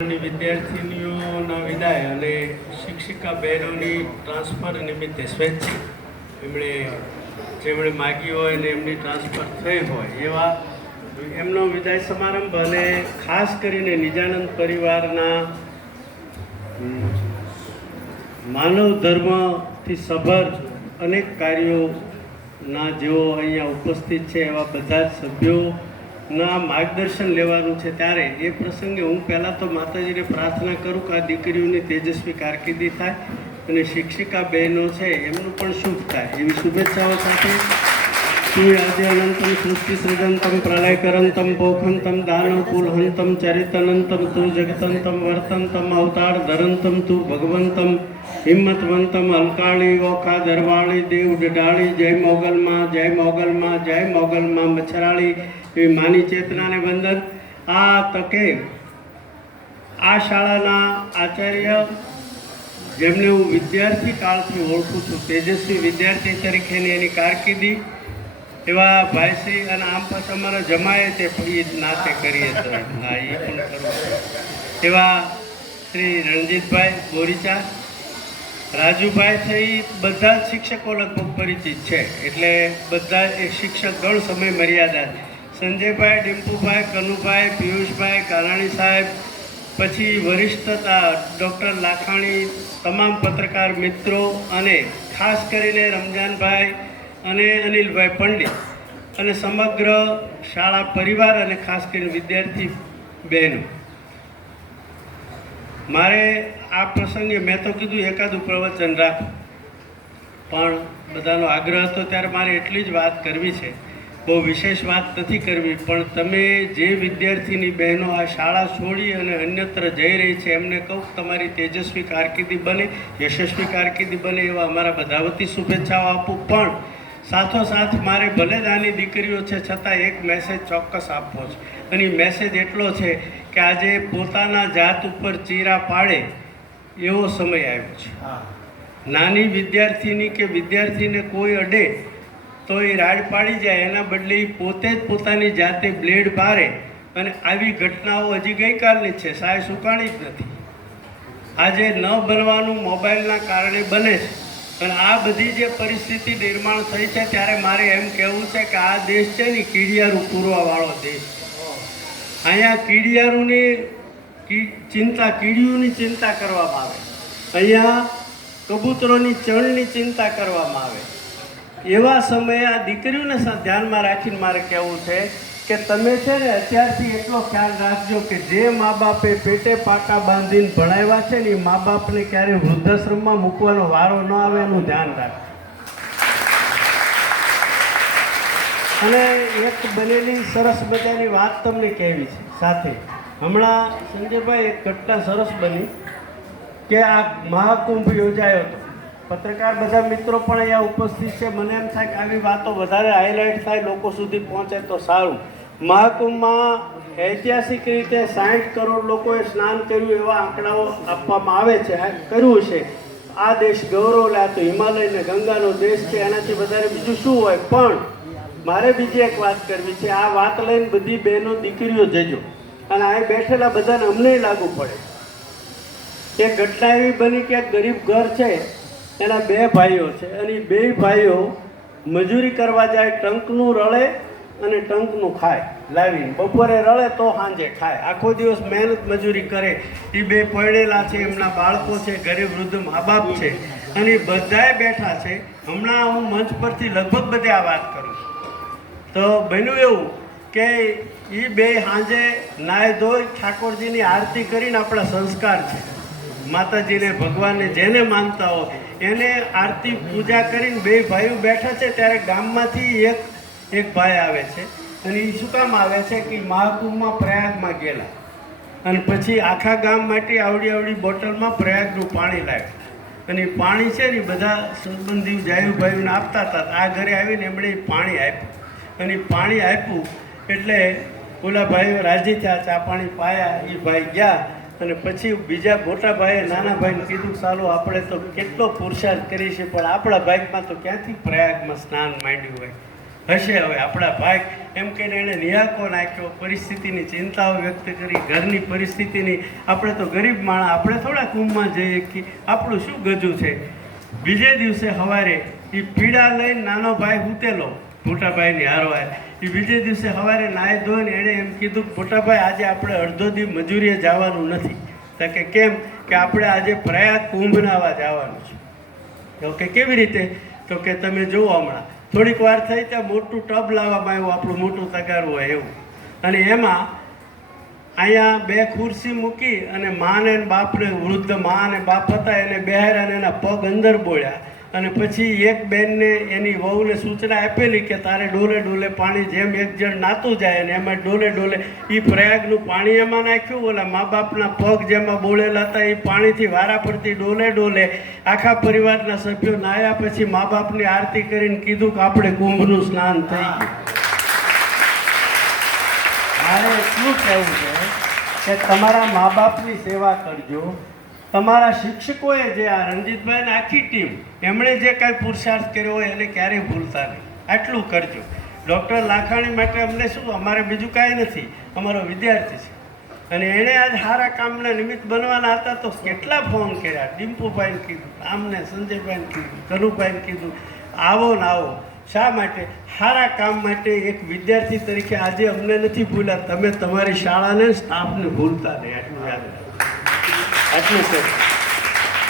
વિદ્યાર્થીનીઓના વિદાય અને શિક્ષિકા બહેનોની ટ્રાન્સફર નિમિત્તે સ્વૈચ્છિક એમણે જેમણે માગી હોય ને એમની ટ્રાન્સફર થઈ હોય એવા એમનો વિદાય સમારંભ અને ખાસ કરીને નિજાનંદ પરિવારના માનવ ધર્મથી સભર અનેક કાર્યોના જેઓ અહીંયા ઉપસ્થિત છે એવા બધા જ સભ્યોના માર્ગદર્શન લેવાનું છે ત્યારે એ પ્રસંગે હું પહેલાં તો માતાજીને પ્રાર્થના કરું કે આ દીકરીઓની તેજસ્વી કારકિર્દી થાય અને શિક્ષિકા બહેનો છે એમનું પણ શુભ થાય. એવી શુભેચ્છાઓ સાથે અનંતમ સૃષ્ટિ સૃજંતમ પ્રલયકરંતમ પોખંતમ દાનવ કુલહંતમ ચરિતનંતમ તું જગતંતમ વર્તંતમ અવતાર ધરંતમ તું ભગવંતમ હિંમતવંતમ અલકાળી, ઓખા દરવાળી દેવ ડડાળી જય મોગલમાં જય મોગલમાં જય મોગલમાં મચ્છરાળી, એવી માની ચેતનાને વંદન. આ તકે આ શાળાના આચાર્ય, જેમને હું વિદ્યાર્થી કાળથી ઓળખું છું, તેજસ્વી વિદ્યાર્થી તરીકેની એની કારકિર્દી, એવા ભાઈશ્રી અને આમ પાછા અમારા જમાએ તે એ નાતે કરીએ તો, હા, એ પણ ખરું. એવા શ્રી રણજીતભાઈ બોરીચા રાજુભાઈ થઈ બધા જ શિક્ષકો લગભગ પરિચિત છે એટલે બધા એ શિક્ષક દળ સમય મર્યાદા. સંજયભાઈ, ડિમ્પુભાઈ, કનુભાઈ, પિયુષભાઈ, કાલાણી સાહેબ, પછી વરિષ્ઠતા ડૉક્ટર લાખાણી, તમામ પત્રકાર મિત્રો અને ખાસ કરીને રમજાનભાઈ અને અનિલભાઈ પંડિત અને સમગ્ર શાળા પરિવાર અને ખાસ કરીને વિદ્યાર્થી બહેનો મારે આ પ્રસંગે મેં તો કીધું એકાદું પ્રવચન રાખ. પણ બધાનો આગ્રહ હતો ત્યારે મારે એટલી જ વાત કરવી છે. બહુ વિશેષ વાત નથી કરવી, પણ તમે જે વિદ્યાર્થીની બહેનો આ શાળા છોડી અને અન્યત્ર જઈ રહી છે, એમને કહું તમારી તેજસ્વી કારકિર્દી બને, યશસ્વી કારકિર્દી બને એવા અમારા બધા વતી શુભેચ્છાઓ આપું. પણ સાથોસાથ મારે ભલે જ આની દીકરીઓ છે છતાં એક મેસેજ ચોક્કસ આપવો છે. અને એ મેસેજ એટલો છે કે આજે પોતાના જાત ઉપર ચીરા પાડે એવો સમય આવ્યો છે. નાની વિદ્યાર્થીની કે વિદ્યાર્થીને કોઈ અડે તો એ રાડ પાડી જાય એના બદલે પોતે જ પોતાની જાતે બ્લેડ પારે અને આવી ઘટનાઓ હજી ગઈકાલની જ છે સાય સુકાણી જ નથી. આજે ન બનવાનું મોબાઈલના કારણે બને છે. અને આ બધી જે પરિસ્થિતિ નિર્માણ થઈ છે, ત્યારે મારે એમ કહેવું છે કે આ દેશ છે ને, કીડિયારું પૂરવાવાળો દેશ અહીંયા કીડિયારુની ચિંતા કીડીઓની ચિંતા કરવામાં આવે. અહીંયા કબૂતરોની ચણની ચિંતા કરવામાં આવે. એવા સમયે આ દીકરીઓને ધ્યાનમાં રાખીને મારે કહેવું છે કે તમે છે ને અત્યારથી એટલો ખ્યાલ રાખજો કે જે મા બાપે પેટે પાટા બાંધીને ભણાવ્યા છે ને એ મા બાપને ક્યારે વૃદ્ધાશ્રમમાં મૂકવાનો વારો ન આવે એનું ધ્યાન રાખજો. અને એક બનેલી સરસ મજાની વાત તમને કહેવી છે સાથે. હમણાં સંજયભાઈ એક ઘટના સરસ બની કે આ મહાકુંભ યોજાયો હતો. પત્રકાર બધા મિત્રો પણ અહીંયા ઉપસ્થિત છે. મને એમ થાય કે આવી વાતો વધારે હાઇલાઇટ થાય, લોકો સુધી પહોંચે તો સારું. મહાકુંભમાં ઐતિહાસિક રીતે સાઠ કરોડ લોકોએ સ્નાન કર્યું એવા આંકડાઓ આપવામાં આવે છે, આ કર્યું છે. આ દેશ ગૌરવ આ તો હિમાલય ને ગંગાનો દેશ છે એનાથી વધારે બીજું શું હોય? પણ મારે બીજી એક વાત કરવી છે, આ વાત લઈને બધી બહેનો દીકરીઓ જજો. અને અહીં બેઠેલા બધાને અમને લાગુ પડે. એક ઘટના એવી બની કે ગરીબ ઘર છે, એના બે ભાઈઓ છે. અને બે ભાઈઓ મજૂરી કરવા જાય ટંકનું રળે અને ટંકનું ખાય, લાવીને. બપોરે રળે તો સાંજે ખાય. આખો દિવસ મહેનત મજૂરી કરે. એ બે પડેલા છે, એમના બાળકો છે ઘરે વૃદ્ધ મા બાપ છે. અને બધાએ બેઠા છે. હમણાં હું મંચ પરથી લગભગ બધે આ વાત કરું તો બન્યું એવું કે એ બે સાંજે નાય ધોઈ ઠાકોરજીની આરતી કરીને આપણા સંસ્કાર છે. માતાજીને ભગવાનને જેને માનતા હોય, એને આરતી પૂજા કરીને બે ભાઈઓ બેઠા છે, ત્યારે ગામમાંથી એક એક ભાઈ આવે છે અને એ શું કામ આવે છે કે મહાકુંભમાં પ્રયાગમાં ગયેલા. અને પછી આખા ગામ માટે આવડી આવડી બોટલમાં પ્રયાગનું પાણી લાવ્યું. અને પાણી છે ને બધા સંબંધી જાયુ ભાઈઓને આપતા હતા. આ ઘરે આવીને એમણે પાણી આપ્યું. અને પાણી આપ્યું એટલે ઓલા ભાઈઓ રાજી થયા, ચા પાણી પાયા એ ભાઈ ગયા. અને પછી બીજા મોટા ભાઈએ નાના ભાઈને કીધું, ચાલો આપણે તો કેટલો પુરુષાર્થ કરી છે પણ આપણા ભાઈમાં તો ક્યાંથી પ્રયાગમાં સ્નાન માંડ્યું હોય? હશે. હવે આપણા ભાઈ એમ કહીને એણે નિહાકો નાખ્યો. પરિસ્થિતિની ચિંતાઓ વ્યક્ત કરી, ઘરની પરિસ્થિતિની. આપણે તો ગરીબ માણસ, આપણે થોડા કુંભમાં જઈએ કે આપણું શું ગજું છે? બીજે દિવસે સવારે એ પીડા લઈને નાનો ભાઈ ઉતેલો, મોટાભાઈની હારવાય એ બીજે દિવસે સવારે નાહી ધોઈને એણે એમ કીધું કે, મોટાભાઈ, આજે આપણે અડધો દી મજૂરીએ જવાનું નથી. તો કે, કેમ? કે આપણે આજે પ્રયાગ કુંભ નાવા જવાનું છે. તો કે, કેવી રીતે? તો કે, તમે જુઓ હમણાં. થોડીક વાર થઈ ત્યાં મોટું ટબ લાવવામાં આવ્યું, આપણું મોટું તગારું હોય એવું. અને એમાં અહીંયા બે ખુરશી મૂકી અને માને બાપને, વૃદ્ધ મા અને બાપ હતા, એને બહેરાને એના પગ અંદર બોળ્યા. અને પછી એક બેનને એની વહુને સૂચના આપેલી કે તારે ડોલે ડોલે પાણી જેમ એક જણ નાતું જાય ને એમાં ડોલે ડોલે એ પ્રયાગનું પાણી એમાં નાખ્યું, ઓલા મા બાપના પગ જેમાં બોળેલા હતા એ પાણીથી વારા પરથી ડોલે ડોલે આખા પરિવારના સભ્યો નાયા પછી મા બાપની આરતી કરીને કીધું કે આપણે કુંભનું સ્નાન થઈ ગયું. મારે શું કહેવું છે કે તમારા મા બાપની સેવા કરજો. તમારા શિક્ષકોએ જે આ રણજીતભાઈને આખી ટીમ, એમણે જે કાંઈ પુરુષાર્થ કર્યો હોય એને ક્યારેય ભૂલતા નહીં. આટલું કરજો. ડૉક્ટર લાખાણી માટે અમને શું, અમારે બીજું કાંઈ નથી. અમારો વિદ્યાર્થી છે. અને એણે આજ સારા કામના નિમિત્ત બનવાના હતા તો કેટલા ફોન કર્યા. ડિમ્પુભાઈને કીધું, આમને સંજયભાઈને કીધું કનુભાઈને કીધું, આવો ને આવો. શા માટે? સારા કામ માટે એક વિદ્યાર્થી તરીકે આજે અમને નથી ભૂલ્યા. તમે તમારી શાળાને સ્ટાફને ભૂલતા નહીં. આટલું યાદ રાખો. આટલું છે